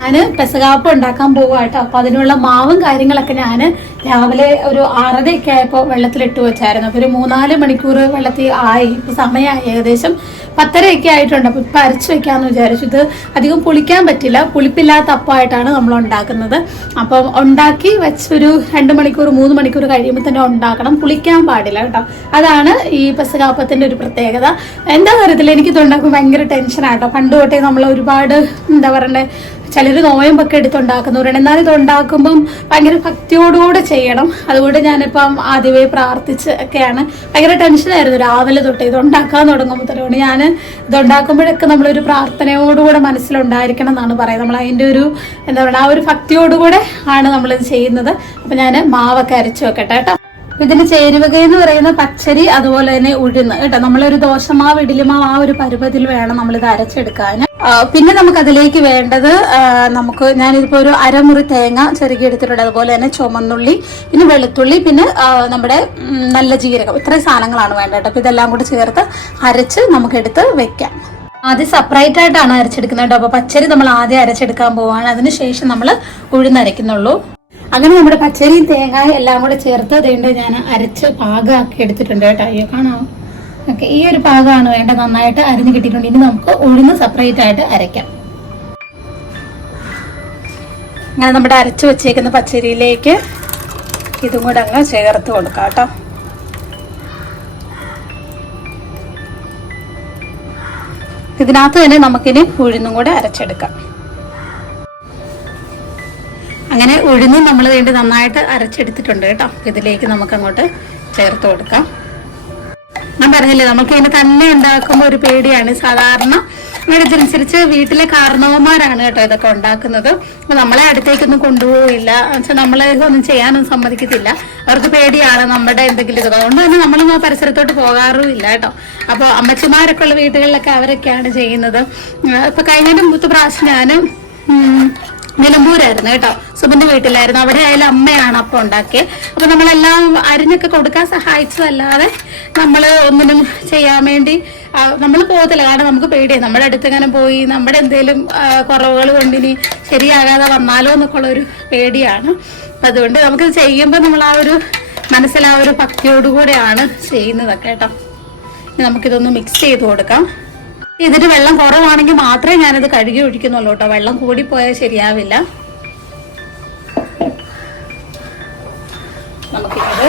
ഞാൻ പെസകാപ്പ് ഉണ്ടാക്കാൻ പോവാട്ടോ അപ്പൊ അതിനുള്ള മാവും കാര്യങ്ങളൊക്കെ ഞാൻ രാവിലെ ഒരു ആറരയൊക്കെ ആയപ്പോൾ വെള്ളത്തിലിട്ട് വെച്ചായിരുന്നു. അപ്പൊ ഒരു മൂന്നാൽ മണിക്കൂർ വെള്ളത്തിൽ ആയി. ഇപ്പൊ സമയമായി ഏകദേശം പത്തരയൊക്കെ ആയിട്ടുണ്ട്. അപ്പൊ ഇപ്പൊ അരച്ചു വെക്കാന്ന് വിചാരിച്ചു. ഇത് അധികം പുളിക്കാൻ പറ്റില്ല. പുളിപ്പില്ലാത്ത അപ്പമായിട്ടാണ് നമ്മൾ ഉണ്ടാക്കുന്നത്. അപ്പം ഉണ്ടാക്കി ഒരു രണ്ട് മണിക്കൂർ മൂന്ന് മണിക്കൂർ കഴിയുമ്പോൾ തന്നെ ഉണ്ടാക്കണം. പുളിക്കാൻ പാടില്ല കേട്ടോ. അതാണ് ഈ പെസകാപ്പത്തിന്റെ ഒരു പ്രത്യേകത. എന്താ കാര്യത്തിൽ എനിക്കിത് ഉണ്ടാക്കുമ്പോൾ ഭയങ്കര ടെൻഷനാട്ടോ പണ്ട് തൊട്ടേ നമ്മൾ ഒരുപാട് എന്താ പറയണ്ടേ ചിലർ നോയമ്പൊക്കെ എടുത്തുണ്ടാക്കുന്നവരുണ്ട് എന്നാലും ഇത് ഉണ്ടാക്കുമ്പം ഭയങ്കര ഭക്തിയോടുകൂടെ ചെയ്യണം. അതുകൊണ്ട് ഞാനിപ്പം ആദ്യമേ പ്രാർത്ഥിച്ച് ഒക്കെയാണ്. ഭയങ്കര ടെൻഷനായിരുന്നു രാവിലെ തൊട്ട് ഇത് ഉണ്ടാക്കാൻ തുടങ്ങുമ്പോൾ തൊട്ടുകൊണ്ട് ഞാൻ ഇത് ഉണ്ടാക്കുമ്പോഴൊക്കെ നമ്മളൊരു പ്രാർത്ഥനയോടുകൂടെ മനസ്സിലുണ്ടായിരിക്കണം എന്നാണ് പറയുന്നത്. നമ്മൾ അതിന്റെ ഒരു എന്താ പറയുക ആ ഒരു ഭക്തിയോടുകൂടെ ആണ് നമ്മളിത് ചെയ്യുന്നത്. അപ്പം ഞാൻ മാവൊക്കെ അരച്ചു വെക്കട്ടെ കേട്ടോ. ഇതിന് ചേരുവക എന്ന് പറയുന്ന പച്ചരി അതുപോലെ തന്നെ ഉഴുന്ന് കേട്ടോ. നമ്മളൊരു ദോശമാവ് ഇഡലിമാവ് ആ ഒരു പരുവത്തിൽ വേണം നമ്മൾ ഇത് അരച്ചെടുക്കാൻ പിന്നെ നമുക്ക് അതിലേക്ക് വേണ്ടത് നമുക്ക് ഞാനിതിപ്പോ ഒരു അരമുറി തേങ്ങ ചെറുകി എടുത്തിട്ടുണ്ട് അതുപോലെ തന്നെ ചുമന്നുള്ളി പിന്നെ വെളുത്തുള്ളി പിന്നെ നമ്മുടെ നല്ല ജീരകം. ഇത്രയും സാധനങ്ങളാണ് വേണ്ടത് അപ്പൊ ഇതെല്ലാം കൂടി ചേർത്ത് അരച്ച് നമുക്ക് എടുത്ത് വെക്കാം. ആദ്യം സെപ്പറേറ്റ് ആയിട്ടാണ് അരച്ചെടുക്കുന്നത് കേട്ടോ. അപ്പൊ പച്ചരി നമ്മൾ ആദ്യം അരച്ചെടുക്കാൻ പോവാണ്. അതിനുശേഷം നമ്മൾ ഉഴുന്നരയ്ക്കുന്നുള്ളൂ. അങ്ങനെ നമ്മുടെ പച്ചരിയും തേങ്ങയും എല്ലാം കൂടെ ചേർത്ത് അതുകൊണ്ട് ഞാൻ അരച്ച് പാകമാക്കി എടുത്തിട്ടുണ്ട് കേട്ടോ. അയ്യോ കാണാം ഓക്കെ ഈ ഒരു പാകമാണ് വേണ്ട നന്നായിട്ട് അരിഞ്ഞ് കിട്ടിയിട്ടുണ്ട്. ഇനി നമുക്ക് ഉഴുന്ന് സെപ്പറേറ്റ് ആയിട്ട് അരയ്ക്കാം. അങ്ങനെ നമ്മുടെ അരച്ച് വെച്ചേക്കുന്ന പച്ചരിയിലേക്ക് ഇതും കൂടെ അങ്ങ് ചേർത്ത് കൊടുക്കാം കേട്ടോ. ഇതിനകത്ത് തന്നെ നമുക്കിനി ഉഴുന്നും കൂടെ അരച്ചെടുക്കാം. അങ്ങനെ ഉഴുന്ന് നമ്മൾ വേണ്ടി നന്നായിട്ട് അരച്ചെടുത്തിട്ടുണ്ട് കേട്ടോ. ഇതിലേക്ക് നമുക്ക് അങ്ങോട്ട് ചേർത്ത് കൊടുക്കാം. ഞാൻ പറഞ്ഞില്ലേ നമുക്ക് ഇതിനെ തന്നെ ഉണ്ടാക്കുമ്പോൾ ഒരു പേടിയാണ്. സാധാരണ ഇതനുസരിച്ച് വീട്ടിലെ കാരണവന്മാരാണ് കേട്ടോ ഇതൊക്കെ ഉണ്ടാക്കുന്നത്. അപ്പൊ നമ്മളെ അടുത്തേക്കൊന്നും കൊണ്ടുപോവില്ല. വെച്ചാൽ നമ്മളെ ഒന്നും ചെയ്യാനൊന്നും സമ്മതിക്കത്തില്ല. അവർക്ക് പേടിയാണ് നമ്മുടെ എന്തെങ്കിലും ഇത്. അതുകൊണ്ട് തന്നെ നമ്മളൊന്നും ആ പരിസരത്തോട്ട് പോകാറുമില്ല കേട്ടോ. അപ്പോൾ അമ്മച്ചിമാരൊക്കെ ഉള്ള വീടുകളിലൊക്കെ അവരൊക്കെയാണ് ചെയ്യുന്നത്. ഇപ്പൊ കഴിഞ്ഞതിന്റെ മുത്ത് പ്രാവശ്യം ഞാൻ നിലമ്പൂരായിരുന്നു കേട്ടോ. സുബിന്റെ വീട്ടിലായിരുന്നു. അവിടെ ആയാലും അമ്മയാണ് അപ്പം ഉണ്ടാക്കിയത് അപ്പൊ നമ്മളെല്ലാം അരിഞ്ഞൊക്കെ കൊടുക്കാൻ സഹായിച്ചതല്ലാതെ നമ്മൾ ഒന്നിനും ചെയ്യാൻ വേണ്ടി നമ്മൾ പോകത്തില്ല. കാരണം നമുക്ക് പേടിയാണ് നമ്മുടെ അടുത്ത് ഇങ്ങനെ പോയി നമ്മുടെ എന്തെങ്കിലും കുറവുകൾ കൊണ്ടിനി ശരിയാകാതെ വന്നാലോ എന്നൊക്കെ ഒരു പേടിയാണ്. അതുകൊണ്ട് നമുക്ക് ചെയ്യുമ്പോൾ നമ്മൾ ആ ഒരു മനസ്സിൽ ആ ഒരു ഭക്തിയോടുകൂടെയാണ് ചെയ്യുന്നതൊക്കെ കേട്ടോ. നമുക്കിതൊന്ന് മിക്സ് ചെയ്ത് കൊടുക്കാം. ഇതിന് വെള്ളം കുറവാണെങ്കിൽ മാത്രമേ ഞാനത് കഴുകി ഒഴിക്കുന്നുള്ളൂ കേട്ടോ. വെള്ളം കൂടിപ്പോയാൽ ശരിയാവില്ല. നമുക്കിത്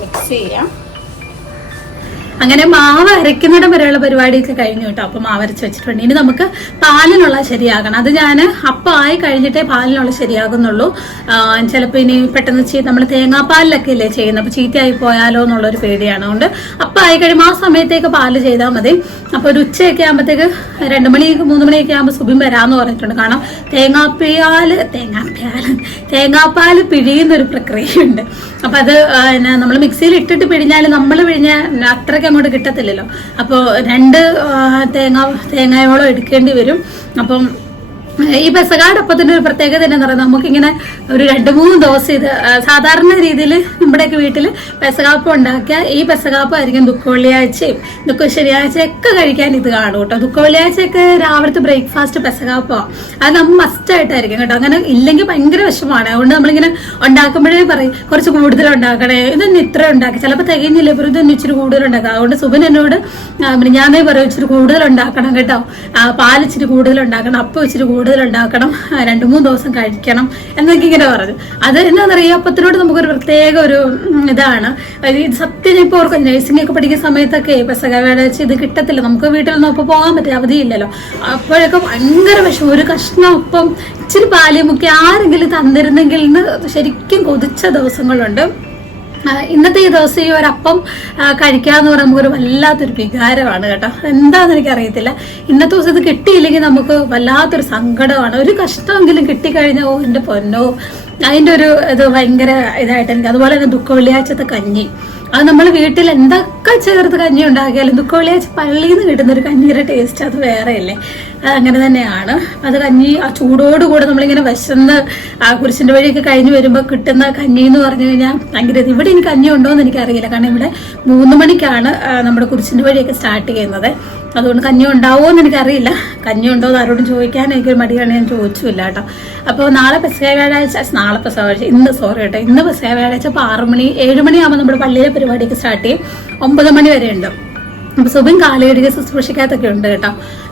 മിക്സ് ചെയ്യാം. അങ്ങനെ മാവ് അരയ്ക്കുന്നിടം വരെയുള്ള പരിപാടിയൊക്കെ കഴിഞ്ഞു കേട്ടോ. അപ്പൊ മാവ് അരച്ച് വെച്ചിട്ടുണ്ട്. ഇനി നമുക്ക് പാലിനുള്ള ശരിയാകണം. അത് ഞാൻ അപ്പായി കഴിഞ്ഞിട്ടേ പാലിനുള്ള ശരിയാകുന്നുള്ളൂ. ചിലപ്പോൾ ഇനി പെട്ടെന്ന് നമ്മൾ തേങ്ങാപ്പാലിലൊക്കെ അല്ലേ ചെയ്യുന്നത്. അപ്പൊ ചീത്തയായി പോയാലോ എന്നുള്ളൊരു പേടിയാണ്. അതുകൊണ്ട് അപ്പമായി കഴിയുമ്പോൾ ആ സമയത്തേക്ക് പാൽ ചെയ്താൽ മതി. അപ്പൊ ഒരു ഉച്ചയൊക്കെ ആകുമ്പോഴത്തേക്ക് രണ്ട് മണി മൂന്ന് മണിയൊക്കെ ആകുമ്പോൾ സുബിൻ വരാന്ന് പറഞ്ഞിട്ടുണ്ട്. കാരണം തേങ്ങാപ്പാൽ തേങ്ങാപ്പാൽ തേങ്ങാപ്പാൽ പിഴിയുന്ന ഒരു പ്രക്രിയയുണ്ട്. അപ്പൊ അത് നമ്മൾ മിക്സിയിൽ ഇട്ടിട്ട് പിഴിഞ്ഞാൽ നമ്മൾ പിഴിഞ്ഞ അത്രയ്ക്ക് അങ്ങോട്ട് കിട്ടത്തില്ലല്ലോ അപ്പോൾ രണ്ട് തേങ്ങ തേങ്ങയോളം എടുക്കേണ്ടി വരും അപ്പം ഈ പെസകാടപ്പത്തിന്റെ ഒരു പ്രത്യേകത എന്ന് പറയുന്നത് നമുക്കിങ്ങനെ ഒരു രണ്ട് മൂന്ന് ദിവസം ഇത് സാധാരണ രീതിയിൽ നമ്മുടെയൊക്കെ വീട്ടിൽ പെസകാപ്പ് ഉണ്ടാക്കിയ ഈ പെസകാപ്പ് ആയിരിക്കും ദുഃഖ വെള്ളിയാഴ്ചയും ദുഃഖ ശനിയാഴ്ചയൊക്കെ കഴിക്കാൻ ഇത് കാണും കേട്ടോ. ദുഃഖ വെള്ളിയാഴ്ചയൊക്കെ രാവിലത്തെ ബ്രേക്ക്ഫാസ്റ്റ് പെസകാപ്പോ അത് നമ്മൾ മസ്റ്റ് ആയിട്ടായിരിക്കും കേട്ടോ. അങ്ങനെ ഇല്ലെങ്കിൽ ഭയങ്കര വിഷമമാണ്. അതുകൊണ്ട് നമ്മളിങ്ങനെ ഉണ്ടാക്കുമ്പോഴേ പറയും കുറച്ച് കൂടുതൽ ഉണ്ടാക്കണേ ഇതൊന്നും ഇത്ര ഉണ്ടാക്കി. ചിലപ്പോൾ തികഞ്ഞില്ല ഇപ്പം ഇതൊന്നും ഇച്ചിരി കൂടുതൽ ഉണ്ടാക്കാം. അതുകൊണ്ട് സുബൻ എന്നോട് ഞാനേ പറയും ഇച്ചിരി കൂടുതൽ ഉണ്ടാക്കണം കേട്ടോ. പാലിച്ചിരി കൂടുതൽ ഉണ്ടാക്കണം അപ്പം ഇച്ചിരി കൂടുതൽ ഉണ്ടാക്കണം രണ്ടു മൂന്ന് ദിവസം കഴിക്കണം എന്നൊക്കെ ഇങ്ങനെ പറഞ്ഞു. അത് എന്താണെന്നറിയാം? അപ്പത്തിനോട് നമുക്കൊരു പ്രത്യേക ഒരു ഇതാണ്. ഇത് സത്യം ഇപ്പോൾ ഓർക്കും നഴ്സിംഗ് ഒക്കെ പഠിക്കുന്ന സമയത്തൊക്കെ പെസക വെച്ച് ഇത് കിട്ടത്തില്ല. നമുക്ക് വീട്ടിൽ നിന്നും ഇപ്പോൾ പോകാൻ പറ്റില്ല അവധിയില്ലല്ലോ. അപ്പോഴൊക്കെ ഭയങ്കര വിഷമം. ഒരു കഷ്ണം ഒപ്പം ഇച്ചിരി പാൽ മുക്കി ആരെങ്കിലും തന്നിരുന്നെങ്കിൽ ശരിക്കും കൊതിച്ച ദിവസങ്ങളുണ്ട്. ഇന്നത്തെ ഈ ദിവസം ഈ ഒരപ്പം കഴിക്കുക കഴിക്കാന്ന് പറയുമ്പോൾ ഒരു വല്ലാത്തൊരു വികാരമാണ് കേട്ടോ. എന്താന്ന് എനിക്കറിയത്തില്ല. ഇന്നത്തെ ദിവസം ഇത് കിട്ടിയില്ലെങ്കിൽ നമുക്ക് വല്ലാത്തൊരു സങ്കടമാണ്. ഒരു കഷ്ടമെങ്കിലും കിട്ടിക്കഴിഞ്ഞാൽ ഓ എന്റെ പൊന്നോ. അതിന്റെ ഒരു ഇത് ഭയങ്കര ഇതായിട്ട് എനിക്ക് അതുപോലെ തന്നെ ദുഃഖ വെള്ളിയാഴ്ചത്തെ കഞ്ഞി. അത് നമ്മൾ വീട്ടിൽ എന്തൊക്കെ ചേർത്ത് കഞ്ഞി ഉണ്ടാക്കിയാലും ദുഃഖ വെള്ളിയാഴ്ച പള്ളിയിൽ നിന്ന് കിട്ടുന്ന ഒരു കഞ്ഞിയുടെ ടേസ്റ്റ് അത് വേറെയല്ലേ. അത് അങ്ങനെ തന്നെയാണ്. അത് കഞ്ഞി ആ ചൂടോടുകൂടെ നമ്മളിങ്ങനെ വിശന്ന് ആ കുരിശിന്റെ വഴിയൊക്കെ കഴിഞ്ഞ് വരുമ്പോൾ കിട്ടുന്ന കഞ്ഞി എന്ന് പറഞ്ഞു കഴിഞ്ഞാൽ ഭയങ്കര ഇവിടെ എനിക്ക് കഞ്ഞി ഉണ്ടോ എന്ന് എനിക്കറിയില്ല. കാരണം ഇവിടെ മൂന്ന് മണിക്കാണ് നമ്മുടെ കുരിശിന്റെ വഴിയൊക്കെ സ്റ്റാർട്ട് ചെയ്യുന്നത്. അതുകൊണ്ട് കഞ്ഞി ഉണ്ടാവുമോ എന്ന് എനിക്കറിയില്ല. കഞ്ഞി ഉണ്ടോ എന്ന് ആരോടും ചോദിക്കാൻ എനിക്കൊരു മടിയാണ് ഞാൻ ചോദിച്ചില്ല കേട്ടോ. അപ്പോൾ നാളെ പെസക വ്യാഴാഴ്ച നാളെ പെസക വ്യാഴാഴ്ച ഇന്ന് സോറി കേട്ടോ ഇന്ന് പെസക വ്യാഴാഴ്ച അപ്പോൾ ആറ് മണി ഏഴ് മണിയാകുമ്പോൾ നമ്മുടെ പള്ളിയിലെ പരിപാടിയൊക്കെ സ്റ്റാർട്ട് ചെയ്യും. ഒമ്പത് മണി വരെ ഉണ്ട്. അപ്പൊ സുബിൻ കാലയടിക ശുശ്രൂഷിക്കാത്തൊക്കെ ഉണ്ട് കേട്ടോ.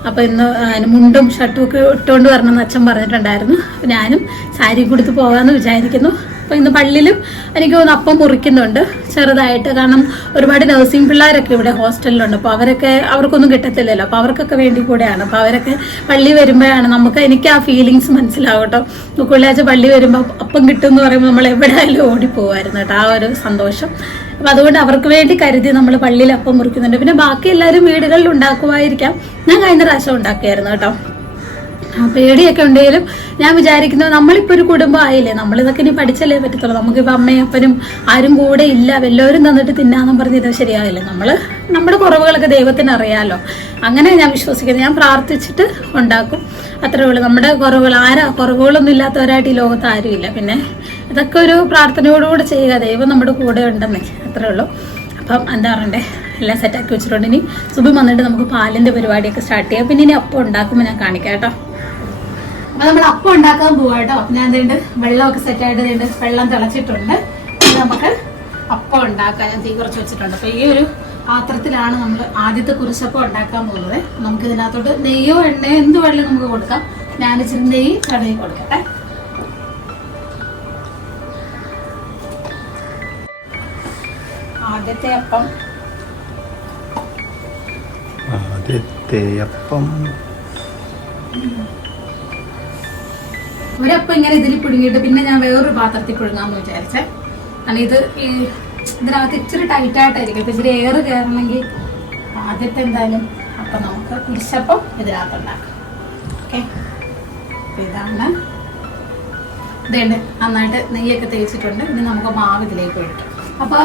അപ്പൊ ഇന്ന് മുണ്ടും ഷർട്ടും ഒക്കെ ഇട്ടുകൊണ്ട് വരണമെന്ന് അച്ഛൻ പറഞ്ഞിട്ടുണ്ടായിരുന്നു. അപ്പൊ ഞാനും സാരി കൊടുത്ത് പോകാമെന്ന് വിചാരിക്കുന്നു. അപ്പൊ ഇന്ന് പള്ളിയിലും എനിക്ക് തോന്നുന്നു അപ്പം മുറിക്കുന്നുണ്ട് ചെറുതായിട്ട്. കാരണം ഒരുപാട് നഴ്സിംഗ് പിള്ളേരൊക്കെ ഇവിടെ ഹോസ്റ്റലിലുണ്ട് അപ്പോൾ അവരൊക്കെ അവർക്കൊന്നും കിട്ടത്തില്ലല്ലോ. അപ്പോൾ അവർക്കൊക്കെ വേണ്ടി കൂടെയാണ്. അപ്പോൾ അവരൊക്കെ പള്ളി വരുമ്പോഴാണ് നമുക്ക് എനിക്ക് ആ ഫീലിങ്സ് മനസ്സിലാവും കേട്ടോ വെള്ളിയാഴ്ച പള്ളി വരുമ്പോൾ അപ്പം കിട്ടും എന്ന് പറയുമ്പോൾ നമ്മൾ എവിടെയായാലും ഓടിപ്പോവായിരുന്നു കേട്ടോ ആ ഒരു സന്തോഷം. അപ്പൊ അതുകൊണ്ട് അവർക്ക് വേണ്ടി കരുതി നമ്മൾ പള്ളിയിൽ അപ്പം മുറിക്കുന്നുണ്ട്. പിന്നെ ബാക്കി എല്ലാവരും വീടുകളിൽ ഉണ്ടാക്കുമായിരിക്കാം. ഞാൻ കഴിഞ്ഞ പ്രാവശ്യം ഉണ്ടാക്കിയായിരുന്നു കേട്ടോ പേടിയൊക്കെ ഉണ്ടെങ്കിലും ഞാൻ വിചാരിക്കുന്നത് നമ്മളിപ്പോ ഒരു കുടുംബം ആയില്ലേ നമ്മളിതൊക്കെ ഇനി പഠിച്ചല്ലേ പറ്റത്തുള്ളൂ. നമുക്കിപ്പോ അമ്മയും അപ്പനും ആരും കൂടെ ഇല്ല. വല്ലവരും തന്നിട്ട് തിന്നാന്നും പറഞ്ഞ് ഇത് ശരിയാവില്ല. നമ്മൾ നമ്മുടെ കുറവുകളൊക്കെ ദൈവത്തിന് അറിയാലോ. അങ്ങനെ ഞാൻ വിശ്വസിക്കുന്നത് ഞാൻ പ്രാർത്ഥിച്ചിട്ട് ഉണ്ടാക്കും. അത്രേ ഉള്ളൂ. നമ്മുടെ കുറവുകൾ ആരാ? കുറവുകളൊന്നും ഇല്ലാത്തവരായിട്ട് ഈ ലോകത്ത് ആരുമില്ല പിന്നെ ഇതൊക്കെ ഒരു പ്രാർത്ഥനയോടുകൂടെ ചെയ്യുക. ദൈവം നമ്മുടെ കൂടെ ഉണ്ടെന്ന്. അത്രേ ഉള്ളൂ. അപ്പം എന്താ പറയണ്ടേ? എല്ലാം സെറ്റാക്കി വെച്ചിട്ടുണ്ട്. ഇനി സുബി വന്നിട്ട് നമുക്ക് പാലിന്റെ പരിപാടിയൊക്കെ സ്റ്റാർട്ട് ചെയ്യാം. പിന്നെ ഇനി അപ്പം ഉണ്ടാക്കുമ്പോൾ ഞാൻ കാണിക്കാം കേട്ടോ. അപ്പൊ നമ്മൾ അപ്പം ഉണ്ടാക്കാൻ പോവാ കേട്ടോ ഞാൻ എന്തുണ്ട് വെള്ളമൊക്കെ സെറ്റ് ആയിട്ട് ഇതുണ്ട് വെള്ളം തിളച്ചിട്ടുണ്ട്. നമുക്ക് അപ്പം ഉണ്ടാക്കാൻ ഞാൻ തീ കുറച്ച് വെച്ചിട്ടുണ്ട്. അപ്പൊ ഈ ഒരു പാത്രത്തിലാണ് നമ്മൾ ആദ്യത്തെ കുരിശപ്പം ഉണ്ടാക്കാൻ പോകുന്നത്. നമുക്ക് ഇതിനകത്തോട്ട് നെയ്യോ എണ്ണയോ എന്ത് വെള്ളം നമുക്ക് കൊടുക്കാം. ഞാൻ ഇച്ചിരി നെയ്യ് കടയിൽ കൊടുക്കട്ടെ. ആദ്യത്തെ അപ്പം. ആദ്യത്തെ അപ്പം. ഒരപ്പം ഇങ്ങനെ ഇതിൽ പുഴുങ്ങിയിട്ട് പിന്നെ ഞാൻ വേറൊരു പാത്രത്തിൽ പുഴുങ്ങാന്ന് വിചാരിച്ചേ. കാരണം ഇത് ഈ ഇതിനകത്ത് ഇച്ചിരി ടൈറ്റ് ആയിട്ടായിരിക്കും. ഇപ്പൊ ഇച്ചിരി എയർ കയറണമെങ്കിൽ ആദ്യത്തെ എന്തായാലും അപ്പം നമുക്ക് കുരിശപ്പം ഇതിനകത്ത് ഉണ്ടാക്കാം. ഓക്കെ ഇതാണ്. ഇതുണ്ട്. നന്നായിട്ട് നെയ്യൊക്കെ തേച്ചിട്ടുണ്ട്. ഇനി നമുക്ക് മാവ് ഇതിലേക്ക് ഇട്ടു അപ്പോൾ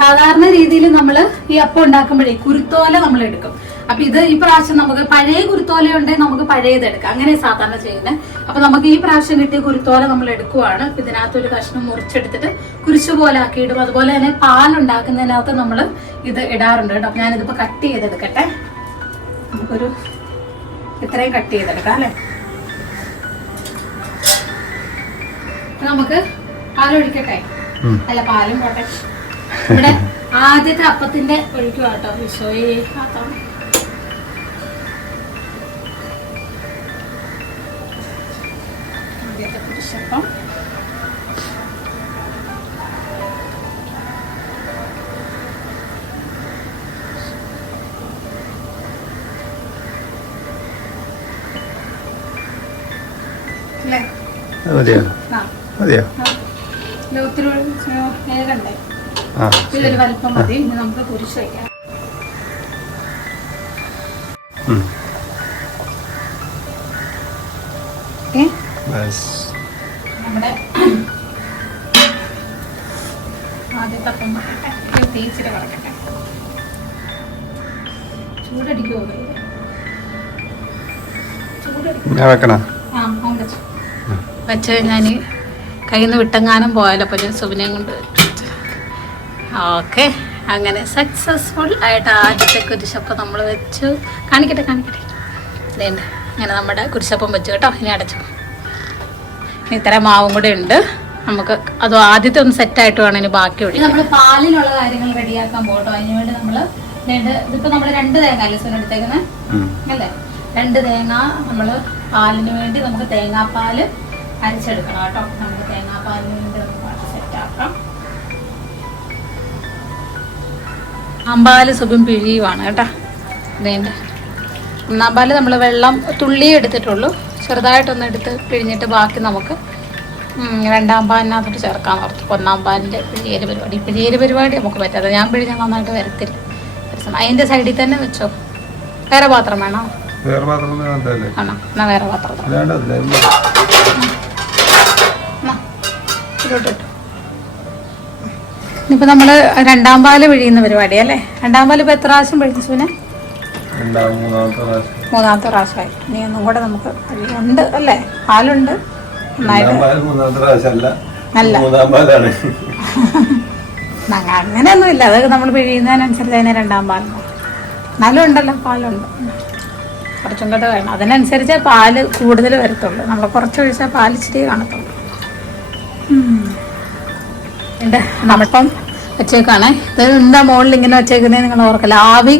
സാധാരണ രീതിയിൽ നമ്മൾ ഈ അപ്പം ഉണ്ടാക്കുമ്പോഴേ കുരുത്തോല നമ്മൾ എടുക്കും അപ്പൊ ഇത് ഈ പ്രാവശ്യം നമുക്ക് പഴയ കുരുത്തോല ഉണ്ടെങ്കിൽ നമുക്ക് പഴയത് എടുക്കാം. അങ്ങനെ സാധാരണ ചെയ്യുന്നത് അപ്പൊ നമുക്ക് ഈ പ്രാവശ്യം കിട്ടിയ കുരുത്തോല നമ്മൾ എടുക്കുവാണ്. അപ്പൊ ഇതിനകത്ത് ഒരു കഷ്ണം മുറിച്ചെടുത്തിട്ട് കുരിശു പോലെ ആക്കിയിടും. അതുപോലെ തന്നെ പാൽ പാലുണ്ടാക്കുന്നതിനകത്ത് നമ്മൾ ഇത് ഇടാറുണ്ട് കേട്ടോ. അപ്പൊ ഞാനിതിപ്പോ കട്ട് ചെയ്തെടുക്കട്ടെ. നമുക്കൊരു ഇത്രയും കട്ട് ചെയ്തെടുക്കാം അല്ലെ? നമുക്ക് പാലൊഴിക്കട്ടെ? അല്ല പാലും പോട്ടെ. ഇവിടെ ആദ്യത്തെ അപ്പത്തിന്റെ ഒഴിക്കുക കേട്ടോ. വിശോയി അപ്പം വയ്ക്കാം മതിയോ? ഓക്കെ ബസ് നമ്മുടെ ആദ്യത്തെ അപ്പം വരട്ടെ ഇത് തേച്ചിട്ട് വറക്കട്ടെ ചൂടടിക്കുമോ കയ്യിൽ? ചൂടടിക്കും ഞാൻ വെക്കണ? ആ ഓൻ വെച്ചു വെച്ച് ഞാൻ കയ്യിൽ നിന്ന് വിട്ടെങ്ങാനും പോയാലോ അപ്പോൾ ഞാൻ സുബിനെയും കൊണ്ട് ഓക്കെ. അങ്ങനെ സക്സസ്ഫുൾ ആയിട്ട് ആദ്യത്തെ കുരിശപ്പം നമ്മൾ വെച്ചു. കാണിക്കട്ടെ കാണിക്കട്ടെ. വേണ്ട അങ്ങനെ നമ്മുടെ കുരിശപ്പം വെച്ചു കേട്ടോ. ഇനി അടച്ചു. ഇനി ഇത്ര മാവും കൂടെ ഉണ്ട്. നമുക്ക് അത് ആദ്യത്തെ ഒന്ന് സെറ്റായിട്ട് വേണം ഇനി ബാക്കി ഒഴി നമ്മൾ പാലിനുള്ള കാര്യങ്ങൾ റെഡിയാക്കാൻ പോട്ടോ അതിന് വേണ്ടി നമ്മൾ ഇതിപ്പോ നമ്മൾ രണ്ട് തേങ്ങ അല്ലേ സുന എടുത്തേക്കുന്നത് അല്ലേ? രണ്ട് തേങ്ങ നമ്മൾ പാലിന് വേണ്ടി നമുക്ക് തേങ്ങാപ്പാൽ അരച്ചെടുക്കണം കേട്ടോ. നമുക്ക് തേങ്ങാപ്പാലിന് വേണ്ടി നമുക്ക് സെറ്റ് ആക്കാം. അമ്പാൽ സുഖം പിഴിയുവാണ് കേട്ടോ. വേണ്ട ഒന്നാം പാൽ നമ്മൾ വെള്ളം തുള്ളി എടുത്തിട്ടുള്ളൂ. ചെറുതായിട്ടൊന്ന് എടുത്ത് പിഴിഞ്ഞിട്ട് ബാക്കി നമുക്ക് രണ്ടാം പാലിനകത്തോട്ട് ചേർക്കാൻ ഓർത്തു ഒന്നാം പാലിന്റെ പിഴിയേര് പരിപാടി. പിഴിയേര് പരിപാടി നമുക്ക് പറ്റാതെ. ഞാൻ പിഴിഞ്ഞാൽ നന്നായിട്ട് വരത്തില്ല. അതിന്റെ സൈഡിൽ തന്നെ വെച്ചോ. വേറെ പാത്രം വേണോ? വേറെ പാത്രം ആണോ? എന്നാ വേറെ പാത്രം ഇതിലോട്ട്. ഇനിയിപ്പോ നമ്മൾ രണ്ടാം പാൽ പിഴിയുന്ന പരിപാടി അല്ലേ? രണ്ടാം പാൽ ഇപ്പൊ എത്ര പ്രാവശ്യം പിഴിച്ചു സുനെ മൂന്നാമത്തെ പ്രാവശ്യം. മൂന്നാമത്തെ പ്രാവശ്യമായി. ഇനി ഒന്നും കൂടെ നമുക്ക് ഉണ്ട് അല്ലേ? പാലുണ്ട്. നന്നായിട്ട്. രണ്ടാം പാൽ മൂന്നാമത്തെ പ്രാവശ്യം അല്ല. അല്ല. മൂന്നാം പാലാണ്. ഞങ്ങ- അങ്ങനെയൊന്നും ഇല്ല. അത് നമ്മൾ പിഴിയുന്നതിനനുസരിച്ച് അതിനെ രണ്ടാം പാൽ എന്നാലും ഉണ്ടല്ലോ പാലുണ്ട്. കുറച്ചും കൂടെ വേണം. അതിനനുസരിച്ചേ പാൽ കൂടുതൽ വരത്തുള്ളൂ. നമ്മൾ കുറച്ച് ഒഴിച്ചാൽ പാൽ ഇച്ചിരി കാണത്തുള്ളൂ. നമ്മളിപ്പം വെച്ചേക്കാണ്. ഇത് എന്താ മുകളിൽ ഇങ്ങനെ വെച്ചേക്കുന്നത് നിങ്ങൾ ഓർക്കല്ല? ആവി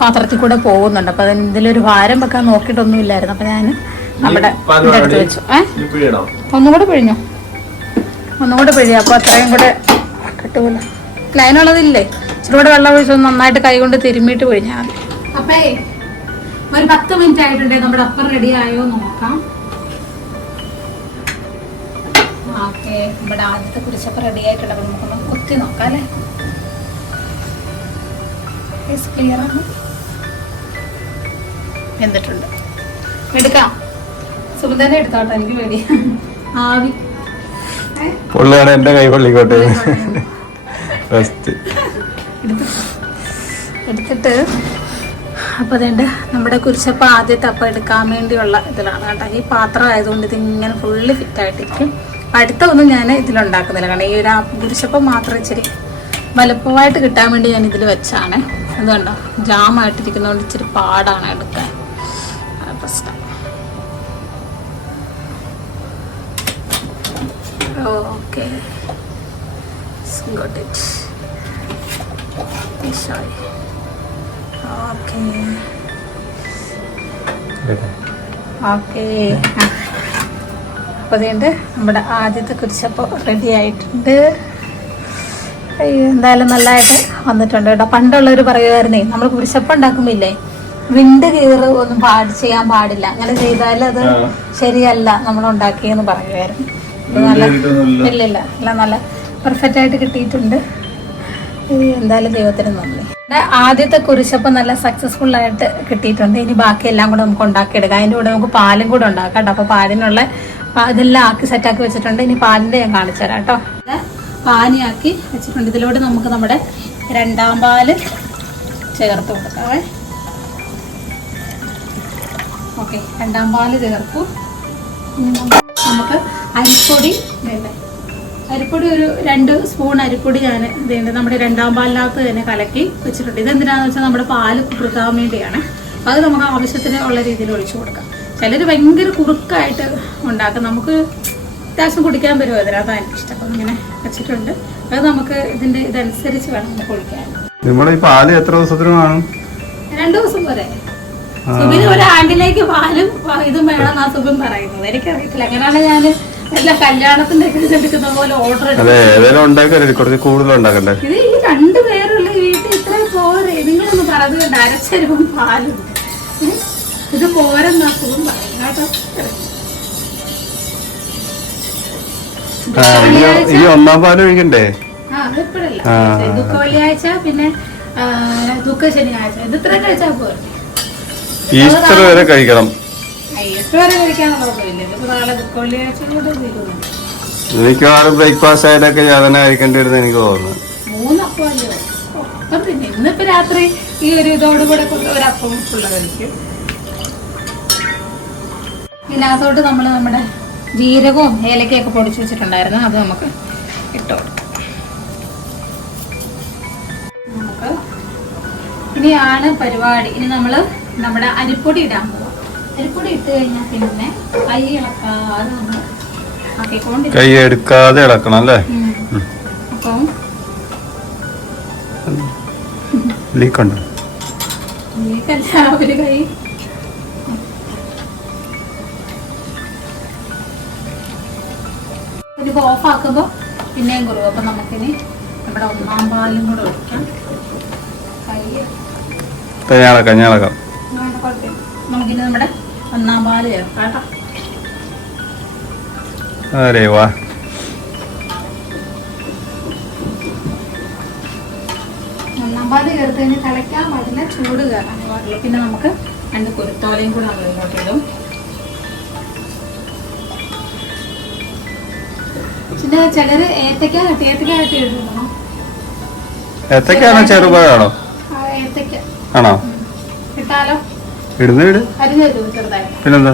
പാത്രത്തിൽ കൂടെ പോകുന്നുണ്ട്. അപ്പൊ എന്തെങ്കിലും ഒരു ഭാരം വെക്കാൻ നോക്കിയിട്ടൊന്നും ഇല്ലായിരുന്നു. അപ്പൊ ഞാൻ നമ്മുടെ അടുത്ത് വെച്ചു. ഏഹ് ഒന്നുകൂടെ പിഴിഞ്ഞു? ഒന്നുകൂടെ പിഴിയും. അപ്പൊ അത്രയും കൂടെ കിട്ടൂല ലൈനുള്ളതില്ലേ ഇച്ചിരി കൂടെ വെള്ളം ഒഴിച്ച് നന്നായിട്ട് കൈ കൊണ്ട് തിരുമ്മിയിട്ട് പിഴിഞ്ഞാൽ മതി. അപ്പേ ഒരു പത്ത് മിനിറ്റ് ആയിട്ടുണ്ടെങ്കിൽ നമ്മുടെ അപ്പം റെഡി ആയോ നോക്കാം. നമ്മുടെ ആദ്യത്തെ കുരിശപ്പം റെഡി ആയിട്ടുണ്ട്? നമുക്ക് നമുക്കൊന്ന് കുത്തി നോക്കാം അല്ലേ? ക്ലിയർ ആണ്. എന്നിട്ടുണ്ട് എടുക്കാം. സുഗന്ധനെ എടുത്തോട്ടെ എനിക്ക് പേടി. ആവി? പുള്ളിയാണ് എന്റെ കൈ കൊള്ളിക്കോട്ടെ എടുത്തിട്ട്. അപ്പോൾ അതുകൊണ്ട് നമ്മുടെ കുരിശപ്പം ആദ്യത്തെ അപ്പം എടുക്കാൻ വേണ്ടിയുള്ള ഇതിലാണ് കേട്ടോ. ഈ പാത്രം ആയതുകൊണ്ട് ഇതിങ്ങനെ ഫുള്ള് ഫിറ്റായിട്ടിരിക്കും അടുത്ത ഒന്നും ഞാൻ ഇതിലുണ്ടാക്കുന്നില്ല. കാരണം ഈ ഒരു കുരിശപ്പം മാത്രം ഇച്ചിരി വലുപ്പമായിട്ട് കിട്ടാൻ വേണ്ടി ഞാൻ ഇതിൽ വെച്ചാണ്. അതുകൊണ്ടോ ജാമായിട്ടിരിക്കുന്നതുകൊണ്ട് ഇച്ചിരി പാടാണ് എടുക്കാൻ. പ്രശ്നം. ഓക്കെ. Got it. Sorry. അപ്പോൾ അതുകൊണ്ട് നമ്മുടെ ആദ്യത്തെ കുരിശപ്പോൾ റെഡി ആയിട്ടുണ്ട്. എന്തായാലും നല്ലതായിട്ട് വന്നിട്ടുണ്ട് കേട്ടോ. പണ്ടുള്ളവർ പറയുമായിരുന്നേ നമ്മൾ കുരിശപ്പം ഉണ്ടാക്കുമ്പില്ലേ വിണ്ട് കീറ് ഒന്നും പാട് ചെയ്യാൻ പാടില്ല. അങ്ങനെ ചെയ്താൽ അത് ശരിയല്ല നമ്മൾ ഉണ്ടാക്കിയെന്ന് പറയുമായിരുന്നു നല്ല ഇല്ലില്ല നല്ല പെർഫെക്റ്റ് ആയിട്ട് കിട്ടിയിട്ടുണ്ട്. എന്തായാലും ദൈവത്തിന് നന്ദി. ആദ്യത്തെ കുരിശപ്പം നല്ല സക്സസ്ഫുൾ ആയിട്ട് കിട്ടിയിട്ടുണ്ട്. ഇനി ബാക്കി എല്ലാം കൂടെ നമുക്ക് ഉണ്ടാക്കിയെടുക്കാം. അതിന്റെ കൂടെ നമുക്ക് പാലും കൂടെ ഉണ്ടാക്കാം കേട്ടോ. അപ്പോൾ പാലിനുള്ള ഇതെല്ലാം ആക്കി സെറ്റാക്കി വെച്ചിട്ടുണ്ട്. ഇനി പാലിന്റെ ഞാൻ കാണിച്ചു തരാം കേട്ടോ. പാനിയാക്കി വെച്ചിട്ടുണ്ട്. ഇതിലൂടെ നമുക്ക് നമ്മുടെ രണ്ടാം പാൽ ചേർത്ത് കൊടുക്കാവേ. ഓക്കെ രണ്ടാം പാൽ ചേർത്തു നമുക്ക് അരിപ്പൊടി വേണ്ടേ? അരിപ്പൊടി ഒരു രണ്ട് സ്പൂൺ അരിപ്പൊടി ഞാൻ ഇതുണ്ട് നമ്മുടെ രണ്ടാം പാലിനകത്ത് തന്നെ കലക്കി വെച്ചിട്ടുണ്ട്. ഇതെന്തിനാന്ന് വെച്ചാൽ നമ്മുടെ പാൽ കുറുക്കാൻ വേണ്ടിയാണ്. അത് നമുക്ക് ആവശ്യത്തിന് ഉള്ള രീതിയിൽ ഒഴിച്ചു കൊടുക്കാം. ചിലർ ഭയങ്കര കുറുക്കായിട്ട് ഉണ്ടാക്കും. നമുക്ക് അത്യാവശ്യം കുടിക്കാൻ പറ്റുമോ അതിനകത്ത് എനിക്ക് ഇഷ്ടം. അപ്പം ഇങ്ങനെ വെച്ചിട്ടുണ്ട്. അത് നമുക്ക് ഇതിന്റെ ഇതനുസരിച്ച് വേണം നമുക്ക് ഒഴിക്കാൻ. നമ്മുടെ ഈ പാൽ എത്ര ദിവസത്തിന് വേണം? രണ്ടു ദിവസം വരെ സുബിന് ഒരു ആണ്ടിലേക്ക് പാലും ഇതും വേണം ആ സുബിൻ പറയുന്നത്. എനിക്കറിയത്തില്ല. അങ്ങനെയാണ് ഞാൻ എല്ലാ കല്യാണത്തിന്റെ എടുക്കുന്ന പോലെ ഓർഡർ അതെ ഏതായാലും കുറച്ച് കൂടുതൽ ഉണ്ടാക്കണ്ടേ? ഇത് ഈ രണ്ടു പേരുള്ള വീട്ടിൽ ഇത്ര പോരെ. നിങ്ങളൊന്ന് പറഞ്ഞുകൊണ്ട് അരച്ചരവും പാലും. ഏ? ഇത് പോരെന്നാ സുഖം പറയും കേട്ടോ ആ, ഇനി ഇനി ഒന്നാം പാൽ ഒഴിക്കണ്ടേ. ദുഃഖ വെള്ളിയാഴ്ച പിന്നെ ദുഃഖ ശനിയാഴ്ച ഇത് ഇത്രയും കഴിച്ചാൽ പോരെ. ഈസ്റ്റർ വരെ കഴിക്കണം. കഴിക്കാനുള്ളതൊന്നുമില്ല നാളെ തീരുന്നു മിക്കവാറും ബ്രേക്ക്ഫാസ്റ്റ് ആയിട്ടൊക്കെ തന്നെ കഴിക്കേണ്ടി വരുന്ന എനിക്ക് തോന്നുന്നു. മൂന്നപ്പമല്ലോ? അപ്പം പിന്നെ രാത്രി ഈ ഒരു ഇതോടുകൂടെ ഒരു അപ്പം കഴിക്കും. ഇതിനകത്തോട്ട് നമ്മൾ നമ്മുടെ ജീരകവും ഏലക്കയൊക്കെ പൊടിച്ചു വെച്ചിട്ടുണ്ടായിരുന്നു. അത് നമുക്ക് ഇട്ട് കൊടുക്കാം. നമുക്ക് ഇനിയാണ് പരിപാടി. ഇനി നമ്മൾ നമ്മുടെ അരിപ്പൊടി ഇടാൻ പോവാം അരിപ്പൊടി ഇട്ട് കഴിഞ്ഞാൽ പിന്നെ കൈ ഇളക്കാതെ നമ്മൾ ആക്കിക്കൊണ്ടിരിക്കും കൈ എടുക്കാതെ ഇളക്കണം അല്ലേ. അപ്പം ലീക്ക് ഉണ്ടോ നീക്കല്ല ഒരു കൈ. ഇതിപ്പോ ഓഫ് ആക്കുമ്പോ പിന്നെയും കുറവ്. അപ്പൊ നമുക്കിനി നമ്മുടെ ഒന്നാം പാലും കൂടെ ഒഴിക്കാം. കൈ ഇപ്പൊ ഒന്നാം പാൽ ചേർക്കാം കേട്ടോ അരേ വാ ഒന്നാം പാൽ ചേർത്ത് കഴിഞ്ഞ് തിളയ്ക്കാൻ പാടില്ല ചൂട് കയറാൻ പാടില്ല. പിന്നെ നമുക്ക് രണ്ട് കുരുത്തോലയും കൂടെ നമ്മൾ ഇതിലോട്ട് ഇടും. പിന്നെ ചിലര് ഏത്തക്ക കട്ടി ഏത്തക്ക കട്ടി ഇടണം? എത്രക്കാണോ ചെറുപഴമാണോ? ഏത്തക്ക ആണോ? ഇട്ടാലോ? ഇടുന്ന ഇട്. പിന്നെന്താ?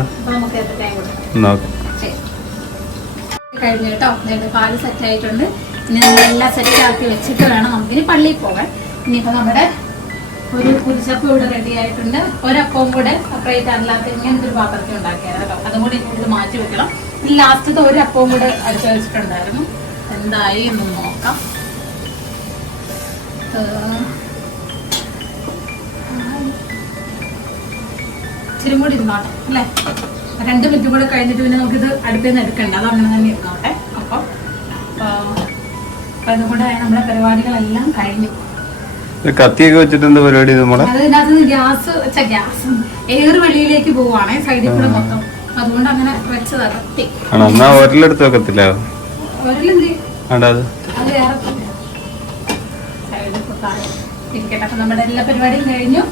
എന്നാ ഓക്കെ. കഴിഞ്ഞു കേട്ടോ. പാൽ സെറ്റ് ആയിട്ടുണ്ട്. ഇനി നമ്മളെല്ലാം സെറ്റ് ആക്കി വെച്ചിട്ട് വേണം നമുക്കിനി പള്ളിയിൽ പോകാൻ. ഇനിയിപ്പോ നമ്മുടെ ഒരു കുരിശപ്പം ഇവിടെ റെഡി ആയിട്ടുണ്ട്. ഒരപ്പവും കൂടെ സെപ്പറേറ്റ് അല്ലാത്ത ഇങ്ങനത്തെ ഒരു പാത്രത്തിൽ ഉണ്ടാക്കിയത് കേട്ടോ. അതും കൂടി ഇത് മാറ്റി വെക്കണം. ലാസ്റ്റത്തെ ഒരു അപ്പവും കൂടെ അടുത്ത് വെച്ചിട്ടുണ്ടായിരുന്നു. എന്തായി എന്ന് നോക്കാം. ഇച്ചിരി കൂടി ഇരുന്നോട്ടെ അല്ലേ? രണ്ട് മിനിറ്റ് കൂടെ കഴിഞ്ഞിട്ട് പിന്നെ നമുക്കിത് അടുപ്പിൽ നിന്ന് എടുക്കണ്ട. അത് അങ്ങനെ തന്നെ ഇരുന്നോട്ടെ. അപ്പം അപ്പം അതുകൊണ്ട് നമ്മുടെ പരിപാടികളെല്ലാം കഴിഞ്ഞു. കത്തിയൊക്കെ വെച്ചിട്ട് എന്താ പരിപാടി നമ്മളെ? അതിനകത്ത് ഗ്യാസ് വെച്ച ഗ്യാസ് ഏറ് വെളിയിലേക്ക് പോവാണേ സൈഡിൽ കൂടെ മൊത്തം. അതുകൊണ്ട് അങ്ങനെ വെച്ചതാ കത്തി എന്നാ ഒരിലെടുത്ത് വെക്കത്തില്ല? നമ്മുടെ എല്ലാ പരിപാടിയും കഴിഞ്ഞു.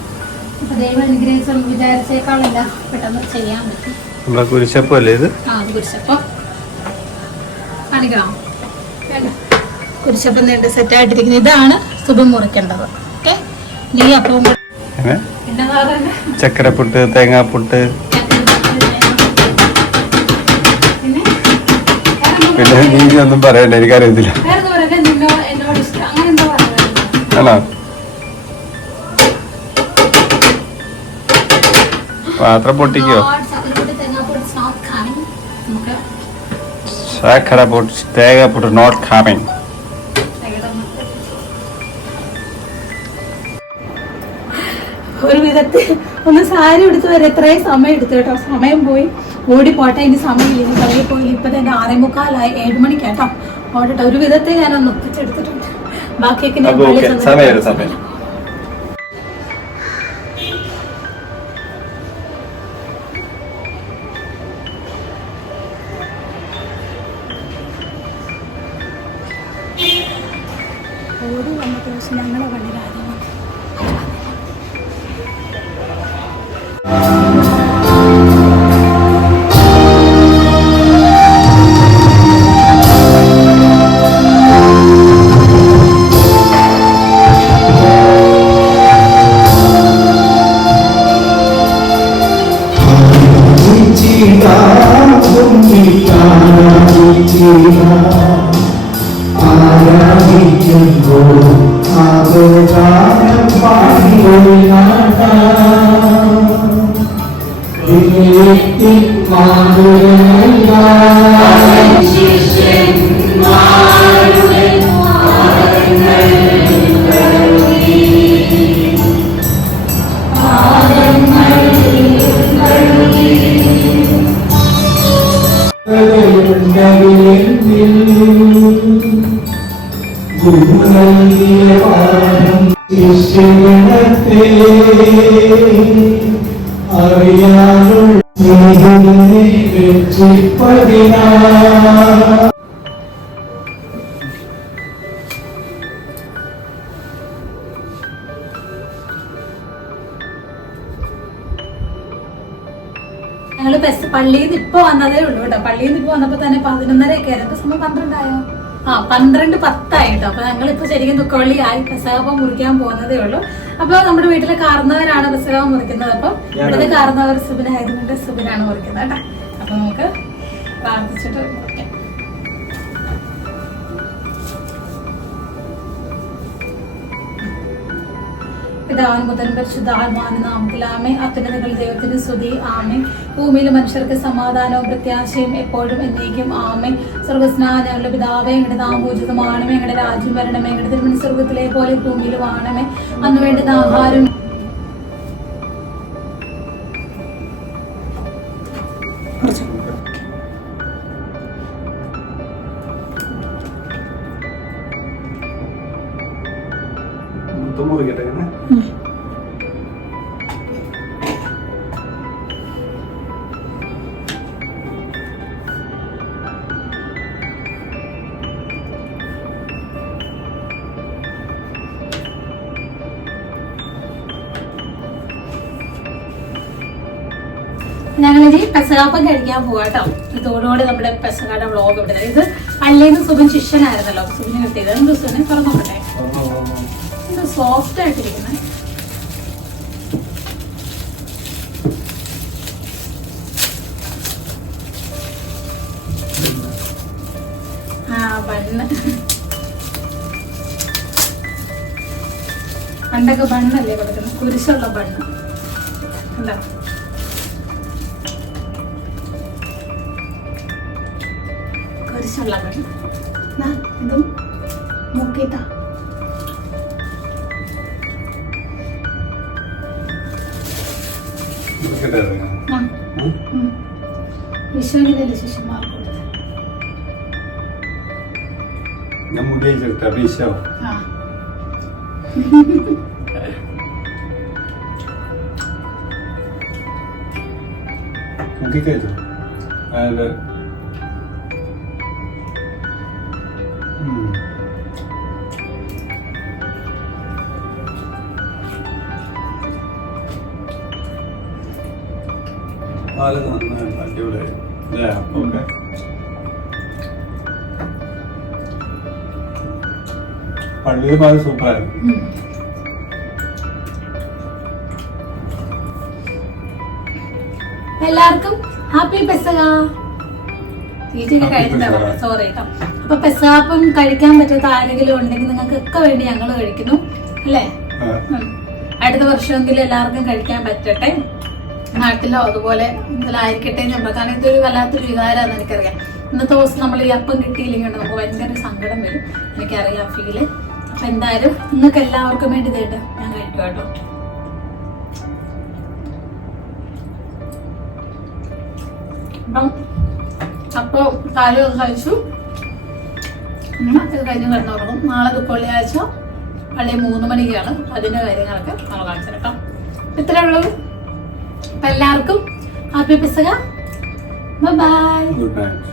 ദൈവം അനുഗ്രഹിച്ചും വിചാരിച്ചേക്കാളല്ല പെട്ടെന്ന് ചെയ്യാൻ പറ്റും. നമ്മളെ കുരിശപ്പം അല്ലേ ഇത്? ആ കുരിശപ്പം. കാണിക്കണം? വേണ്ട. കുരിശപ്പം നീണ്ട് സെറ്റ് ആയിട്ടിരിക്കുന്നത്. ഇതാണ് സുഖം മുറിക്കേണ്ടത്. ഓക്കെ? നീ അപ്പം ചക്കരപ്പുട്ട് തേങ്ങാപ്പുട്ട്. പിന്നെ? നീ ഒന്നും പറയണ്ട എനിക്കറിയത്തില്ല. വേറെ പാത്രം പൊട്ടിക്കോ? നോട്ട് ഒരു വിധത്തിൽ ഒന്ന് സാരി എടുത്ത് വരെ എത്രയും സമയം എടുത്തു കേട്ടോ. സമയം പോയി. ഓടി പോട്ടെ ഇനി സമയമില്ല. ഇനി കയ്യിൽ പോയി ഇപ്പൊ തന്നെ ആറേ മുക്കാലായി. ഏഴ് മണിക്കാട്ടോ. ഓടട്ടെ. ഒരു വിധത്തെ ഞാനൊന്ന് ഒപ്പിച്ചെടുത്തിട്ടുണ്ട്. ബാക്കിയൊക്കെ ഞാൻ ഞങ്ങൾ ബസ് പള്ളിയിൽ നിന്ന് ഇപ്പൊ വന്നതേ ഉള്ളൂ കേട്ടോ. പള്ളിയിൽ നിന്ന് ഇപ്പൊ വന്നപ്പോ തന്നെ പതിനൊന്നര ഒക്കെ ആയിരുന്നു സമയം പന്ത്രണ്ടായോ? ആ പന്ത്രണ്ട് പത്തായിട്ടോ. അപ്പൊ ഞങ്ങളിപ്പോ ശരിക്കും ദുഃഖവള്ളി ആയി പ്രസവം മുറിക്കാൻ പോകുന്നതേ ഉള്ളൂ. അപ്പൊ നമ്മുടെ വീട്ടിലെ കാർന്നവരാണ് പെസകപ്പം മുറിക്കുന്നത്. അപ്പൊ ഇവിടുത്തെ കാർന്നവർ സുബിനായതുകൊണ്ട് സുബിനാണ് മുറിക്കുന്നത് കേട്ടോ. അപ്പൊ നമുക്ക് പ്രാർത്ഥിച്ചിട്ട് മുറിക്കാം. പിതാവിന് മുതൽ പരിശുദ്ധ ആത്മാവിന് നാമത്തിലാമേ അത്യുന്നതകൾ ദൈവത്തിന്റെ സ്തുതി. ആമേ ഭൂമിയിലെ മനുഷ്യർക്ക് സമാധാനവും പ്രത്യാശയും എപ്പോഴും എന്നേക്കും ആമേ സ്വർഗസ്നാ ഞങ്ങളുടെ പിതാവേ ഞങ്ങളുടെ നാം പൂജിതമാണമേ ഞങ്ങളുടെ രാജ്യം വരണമേ. ഞങ്ങളുടെ തിരുമണി സ്വർഗത്തിലെ പോലെ ഭൂമിയിലും വാണമേ അന്ന് വേണ്ടുന്ന ആഹാരം മുറിക്കട്ടെ ഇങ്ങനെ. ഞങ്ങളിനി പെസകാപ്പം കഴിക്കാൻ പോവാ കേട്ടോ ഇതോടുകൂടി നമ്മുടെ പെസകാട വ്ളോഗ് ഇവിടെ. ഇത് പള്ളിയിൽ നിന്ന് സുബൻ ശിഷ്യനായിരുന്നല്ലോ. സുബിന് കിട്ടിയത്. എന്ത് സുബിനെ? തുറന്നോട്ടെ ഇത് സോഫ്റ്റ് ആയിട്ടിരിക്കുന്നത് ആ ബണ്ണ് പണ്ടൊക്കെ ബണ്ണല്ലേ കൊടുക്കുന്നത് കുരിശുള്ള ബണ്ണ് എന്താ കുരിശുള്ള ബണ്ണ് ഇതും നോക്കിട്ടാ ഞാൻ മുടി വെച്ചിട്ട് വിഷോ ആ. മുക്കി കഴിച്ചു അതായത് പാൽ നന്നായിട്ട് അടിപൊളിയായിരുന്നു അല്ലേ? അപ്പൊക്കെ പള്ളിയിലെ പാൽ സൂപ്പറായിരുന്നു. എല്ലാവർക്കും ഹാപ്പി പെസക ചേച്ചിയൊക്കെ കഴിഞ്ഞിട്ടുണ്ടാവും. സോറി കേട്ടോ അപ്പൊ പെസകാപ്പം കഴിക്കാൻ പറ്റാത്ത ആരെങ്കിലും ഉണ്ടെങ്കിൽ നിങ്ങൾക്കൊക്കെ വേണ്ടി ഞങ്ങൾ കഴിക്കുന്നു. അല്ലേ. അടുത്ത വർഷമെങ്കിലും എല്ലാവർക്കും കഴിക്കാൻ പറ്റട്ടെ. നാട്ടിലോ അതുപോലെ ഇതിലായിരിക്കട്ടെ എന്ന് നമ്മൾ കാരണം ഇതൊരു വല്ലാത്തൊരു വികാരമാണ് എനിക്കറിയാം. ഇന്നത്തെ ദിവസം നമ്മൾ ഈ അപ്പം കിട്ടിയില്ലെങ്കിൽ നമുക്ക് ഭയങ്കര സങ്കടം വരും. എനിക്കറിയാം ഫീൽ അപ്പൊ എന്തായാലും നിങ്ങൾക്ക് എല്ലാവർക്കും വേണ്ടി തേട്ട് ഞാൻ കഴിക്കും കേട്ടോ. അപ്പം അപ്പോൾ ഒന്ന് കഴിച്ചു. ഇത് കഴിഞ്ഞ് കിടന്നുറങ്ങും നാളെ ദുപ്പള്ളിയാഴ്ച പള്ളി മൂന്ന് മണിക്കാണ്. അതിന്റെ കാര്യങ്ങളൊക്കെ നമ്മൾ കാണിച്ചു കേട്ടോ. ഇത്രേ ഉള്ളൂ. അപ്പൊ എല്ലാവർക്കും ഹാപ്പി പിസക ബൈ ഗുഡ് നൈറ്റ്